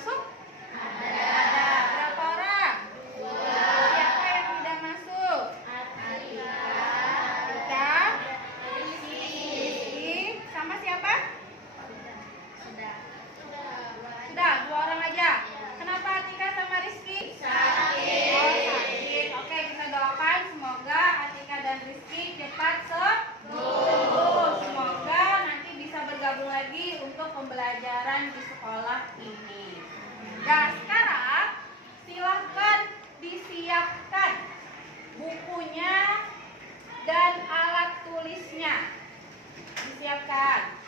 masuk? Ada. Berapa orang? Siapa yang tidak masuk? Atika, Rizky, sama siapa? Sudah, 2 orang aja. Kenapa Atika sama Rizky? Sakit. Oh, sakit. Oke, kita doakan semoga Atika dan Rizky cepat sembuh. Semoga nanti bisa bergabung lagi untuk pembelajaran di sekolah ini. Nah, sekarang silahkan disiapkan bukunya dan alat tulisnya. Disiapkan.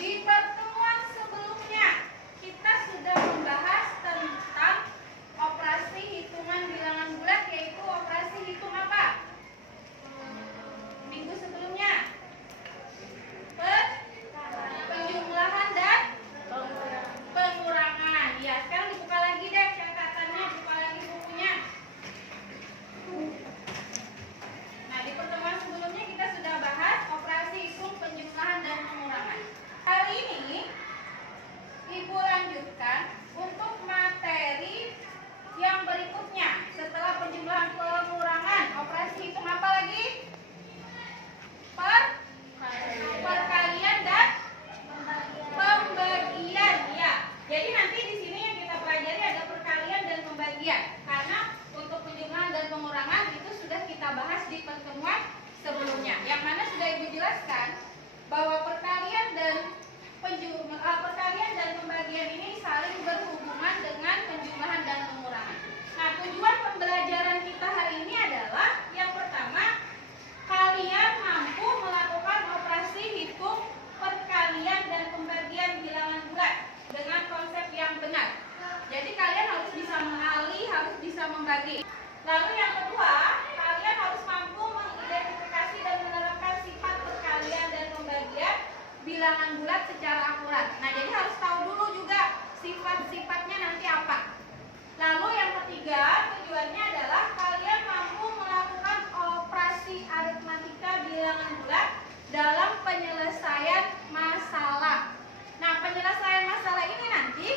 Di pertemuan sebelumnya kita sudah membahas tentang operasi hitungan bilangan bulat, yaitu operasi hitung apa? Minggu sebelumnya penjumlahan dan pengurangan. Ya, sekarang dibuka lagi deh catatannya, buka lagi bukunya. Nah, di pertemuan sebelumnya kita sudah bahas operasi hitung, penjumlahan dan pengurangan. Hari ini Ibu lanjutkan untuk materi yang berikutnya. Setelah penjumlahan pengurangan, operasi hitung apa lagi? Perkalian dan pembagian. Ya. Jadi nanti di sini yang kita pelajari ada perkalian dan pembagian. Karena untuk penjumlahan dan pengurangan itu sudah kita bahas di pertemuan sebelumnya. Yang mana sudah Ibu jelaskan bahwa perkalian dan pembagian ini saling berhubungan dengan penjumlahan dan pengurangan. Nah, tujuan pembelajaran kita hari ini adalah yang pertama, kalian mampu melakukan operasi hitung perkalian dan pembagian bilangan bulat dengan konsep yang benar. Jadi kalian harus bisa mengali, harus bisa membagi. Lalu yang kedua, kalian harus mampu mengidentifikasi dan menerapkan sifat perkalian dan pembagian bilangan bulat secara akurat. Nah, jadi harus tahu dulu juga sifat-sifatnya nanti apa. Lalu yang ketiga, tujuannya adalah kalian mampu melakukan operasi aritmatika bilangan bulat dalam penyelesaian masalah. Nah, penyelesaian masalah ini nanti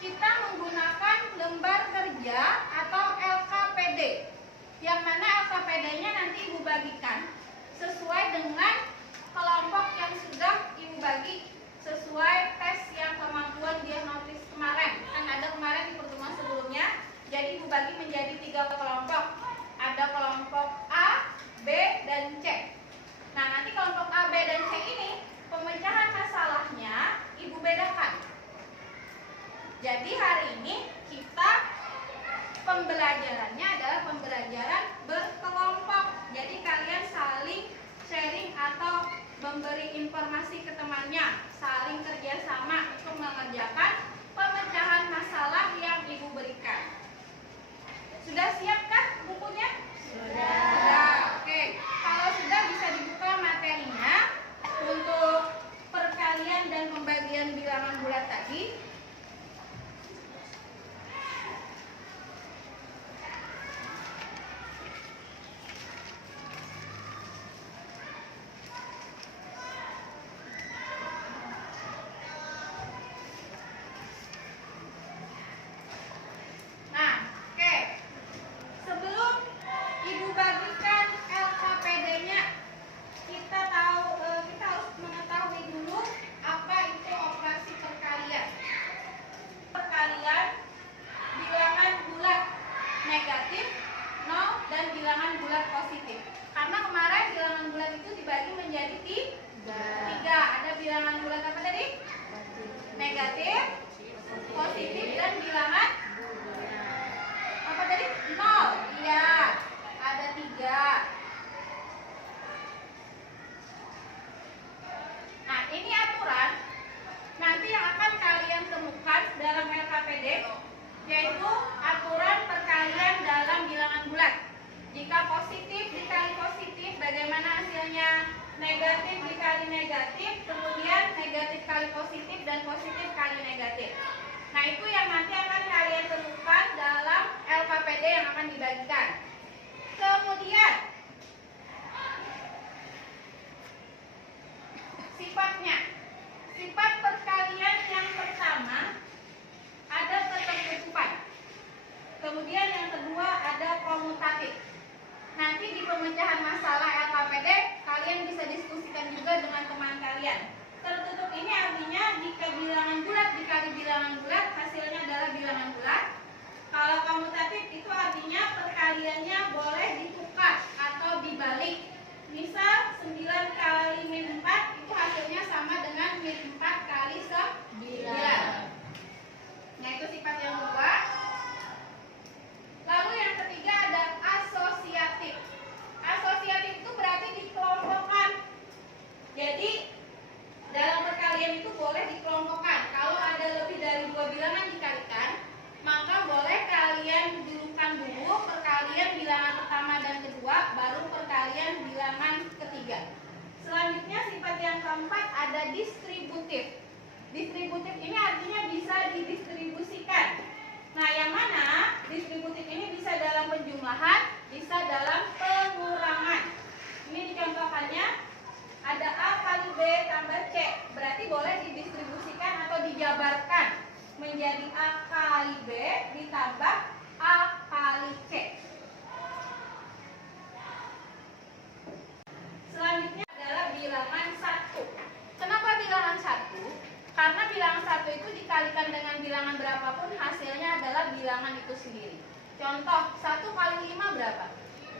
kita menggunakan lembar kerja atau LKPD. Yang mana LKPD-nya nanti Ibu bagikan sesuai dengan kelompok yang sudah Ibu bagi sesuai tes yang kemampuan diagnosis kemarin. Kan ada kemarin di pertemuan sebelumnya. Jadi Ibu bagi menjadi 3 kelompok. Ada kelompok A, B, dan C. Nah, nanti kelompok A, B, dan C ini pemecahan masalahnya Ibu bedakan. Jadi hari ini kita pembelajarannya adalah pembelajaran berkelompok. Jadi kalian saling sharing atau memberi informasi ke temannya, saling kerjasama untuk mengerjakan pemecahan masalah yang Ibu berikan. Sudah siapkah bukunya? Sudah. Oke. Kalau sudah bisa dibuka materinya untuk perkalian dan pembagian bilangan bulat tadi. Negatif, positif, dan bilangan apa tadi? 0. Iya, ada 3. Nah, ini aturan nanti yang akan kalian temukan dalam LKPD, yaitu aturan perkalian dalam bilangan bulat. Jika positif dikali positif, bagaimana hasilnya? Negatif dikali negatif, kemudian negatif kali positif dan positif kali negatif. Nah, itu yang nanti akan kalian akan dibagikan. Kemudian sifatnya. Sifat perkalian yang pertama ada ketertutupan. Kemudian yang kedua ada komutatif. Nanti di pemecahan masalah LKPD kalian bisa diskusikan juga dengan teman kalian. Tertutup ini artinya jika bilangan bulat dikali bilangan bulat hasilnya adalah bilangan bulat. Kalau komutatif itu artinya perkaliannya boleh ditukar atau dibalik. Misal 9 kali min 4 itu hasilnya sama dengan min 4 kali 9. Nah itu sifat yang kedua. Lalu yang ketiga ada asosiatif. Asosiatif itu berarti dikelompokkan. Jadi dalam perkalian itu boleh dikelompokkan. Kalau ada lebih dari 2 bilangan dikalikan, maka boleh kalian dulukan dulu perkalian bilangan pertama dan kedua, baru perkalian bilangan ketiga. Selanjutnya sifat yang keempat ada distributif. Distributif ini artinya bisa didistribusikan. Nah yang mana distributif ini bisa dalam penjumlahan, bisa dalam pengurangan. Ini dicontohkannya ada A kali B tambah C, berarti boleh didistribusikan atau dijabarkan menjadi A kali B ditambah A kali C. Selanjutnya adalah bilangan 1. Kenapa bilangan 1? Karena bilangan 1 itu dikalikan dengan bilangan berapapun hasilnya adalah bilangan itu sendiri. Contoh, 1 kali 5 berapa?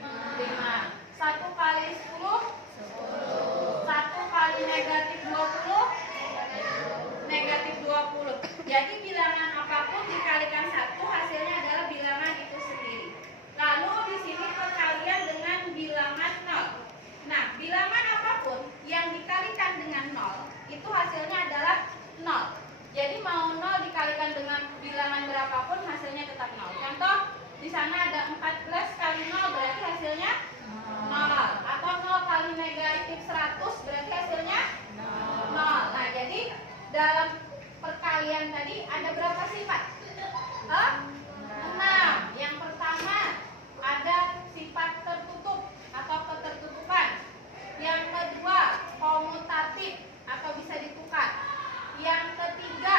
5. 1 kali 10 1 kali negatif 20 negatif 20. Jadi bilangan apapun dikalikan 1 hasilnya adalah bilangan itu sendiri. Lalu di sini perkalian dengan bilangan 0. Nah, bilangan apapun yang dikalikan dengan 0 itu hasilnya adalah 0. Jadi mau 0 dikalikan dengan bilangan berapapun hasilnya tetap 0. Contoh, di sana ada 14 kali 0 berarti hasilnya 0. Atau 0 kali negatif 100 berarti hasilnya 0. Nah, jadi dalam perkalian tadi ada berapa sifat? 6. Yang pertama ada sifat tertutup atau ketertutupan. Yang kedua komutatif atau bisa ditukar. Yang ketiga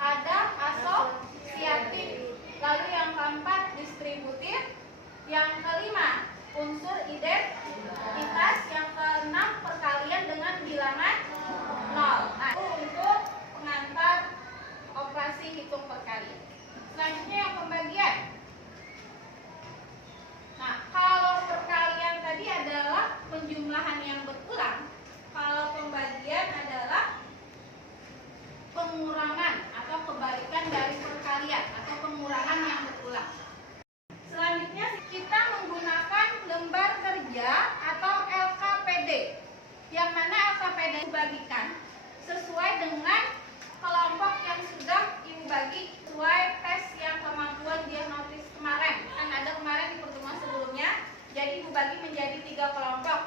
ada asosiatif. Lalu yang keempat distributif. Yang kelima unsur identitas. Yang keenam perkalian dengan bilangan 0. Nah, itu untuk pengantar operasi hitung perkalian. Selanjutnya yang pembagian. Nah, kalau perkalian tadi adalah penjumlahan yang berulang, kalau pembagian adalah pengurangan atau kebalikan dari perkalian atau pengurangan yang berulang. Selanjutnya kita menggunakan lembar kerja atau LKPD. Yang mana LKPD dibagikan sesuai dengan kelompok yang sudah ibu bagi sesuai tes yang kemampuan diagnosis kemarin. Kan ada kemarin di pertemuan sebelumnya. Jadi ibu bagi menjadi 3 kelompok.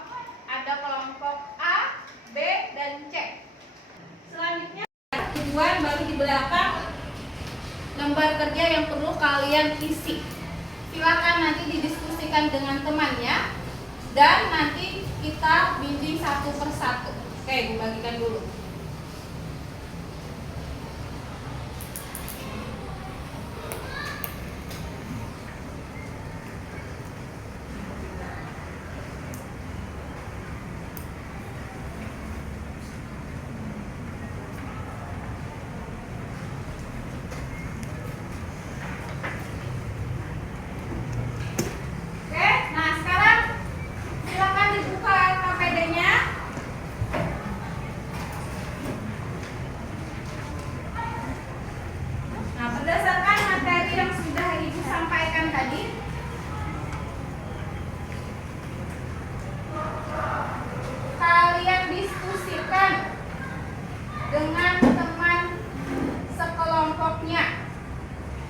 Ada kelompok A, B, dan C. Selanjutnya tujuan baru di belakang lembar kerja yang perlu kalian isi. Silakan nanti didiskusikan dengan temannya dan nanti kita bimbing satu persatu. Oke, ibu bagikan dulu.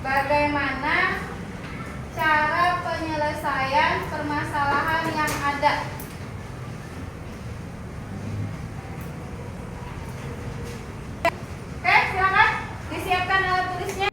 Bagaimana cara penyelesaian permasalahan yang ada? Oke, silakan disiapkan alat tulisnya.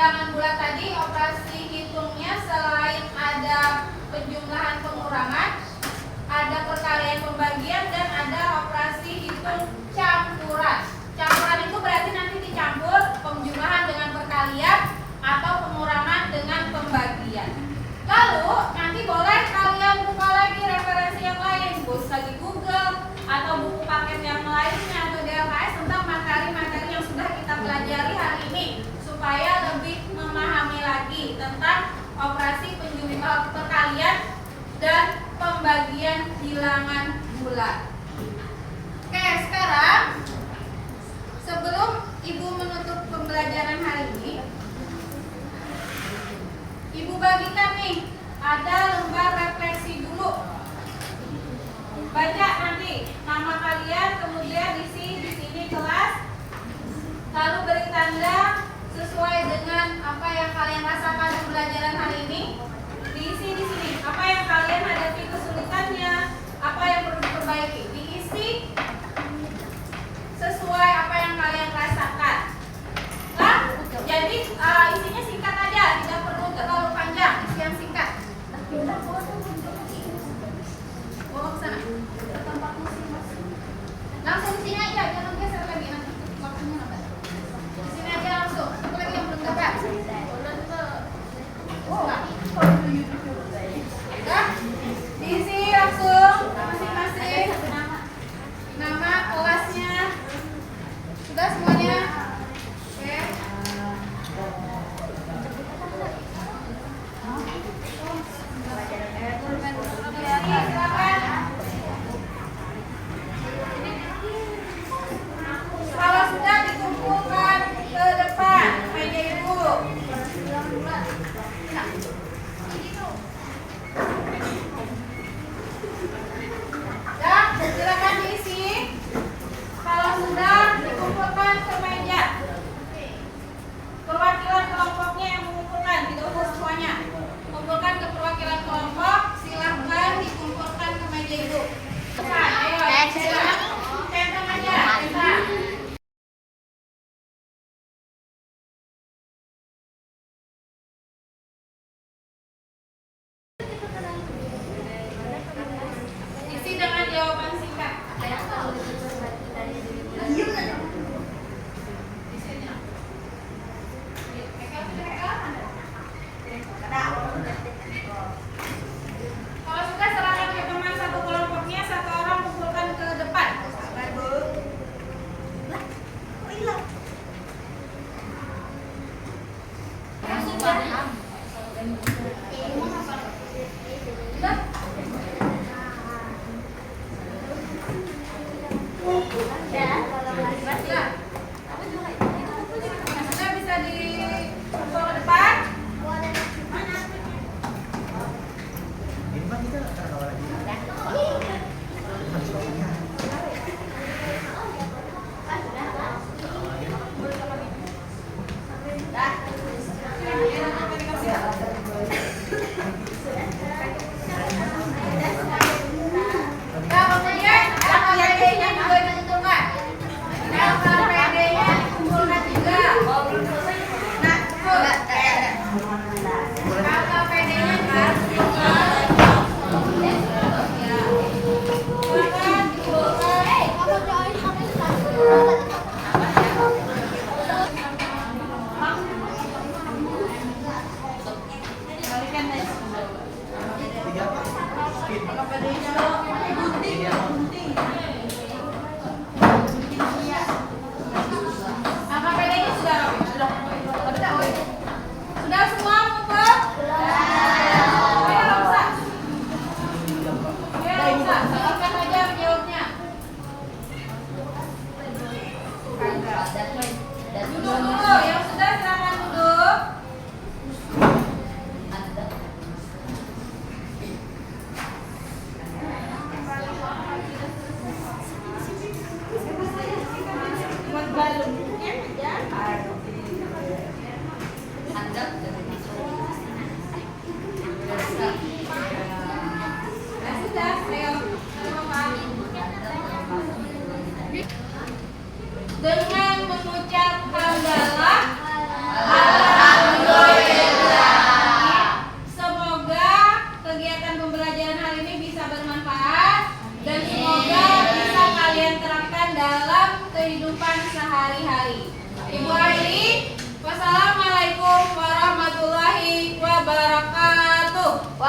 bilangan bulat tadi operasi hitungnya selain ada penjumlahan pengurangan, ada perkalian pembagian, dan ada operasi hitung campuran. Campuran itu berarti nanti dicampur penjumlahan dengan perkalian atau pengurangan dengan pembagian. Lalu nanti boleh kalian buka lagi referensi yang lain, bos lagi Google atau buku paket yang lainnya atau DLKS tentang materi-materi yang sudah kita pelajari hari ini supaya lebih memahami lagi tentang operasi penjumlahan perkalian dan pembagian bilangan bulat. Oke, sekarang sebelum Ibu menutup pembelajaran hari ini, Ibu bagikan nih, ada lembar refleksi dulu. Baca nanti nama kalian, kemudian isi di sini kelas, lalu beri tanda sesuai dengan apa yang kalian rasakan di pembelajaran hari ini. Diisi di sini apa yang kalian hadapi kesulitannya, apa yang perlu diperbaiki. Diisi sesuai apa yang kalian rasakan. Nah, jadi isinya singkat aja, tidak perlu terlalu panjang, isi yang singkat. Bawa ke sana. Langsung di sini aja, jangan geser lagi nanti waktunya lambat. Di sini aja langsung. Satu lagi yang belum dapat. Udah? Diisi langsung masing-masing. Nama kelasnya. Sudah semuanya? Oke. Silakan. Kalau sudah dikumpulkan ke depan meja Ibu. Ya, silakan diisi. Kalau sudah dikumpulkan ke meja. Perwakilan kelompoknya yang mengumpulkan, tidak usah semuanya. Kumpulkan ke perwakilan kelompok, silahkan dikumpulkan ke meja Ibu. Ayo, silakan centang aja, centang. Isi dengan jawaban singkat. Kalau sudah serahkan ke teman satu kelompoknya, satu orang kumpulkan ke depan. Sudah bisa dibawa ke depan. Nah, kemudian LKPD-nya juga dikumpulkan. LKPD-nya dikumpulkan juga. Nah, LKPD-nya juga dikumpulkan. Silakan AKPD-nya sudah semua ngumpul? Ayo Ramsa. Silakan aja menjawabnya. Duduk dulu, yang sudah silakan duduk. kehidupan sehari-hari. Ibu Aili, wassalamualaikum warahmatullahi wabarakatuh.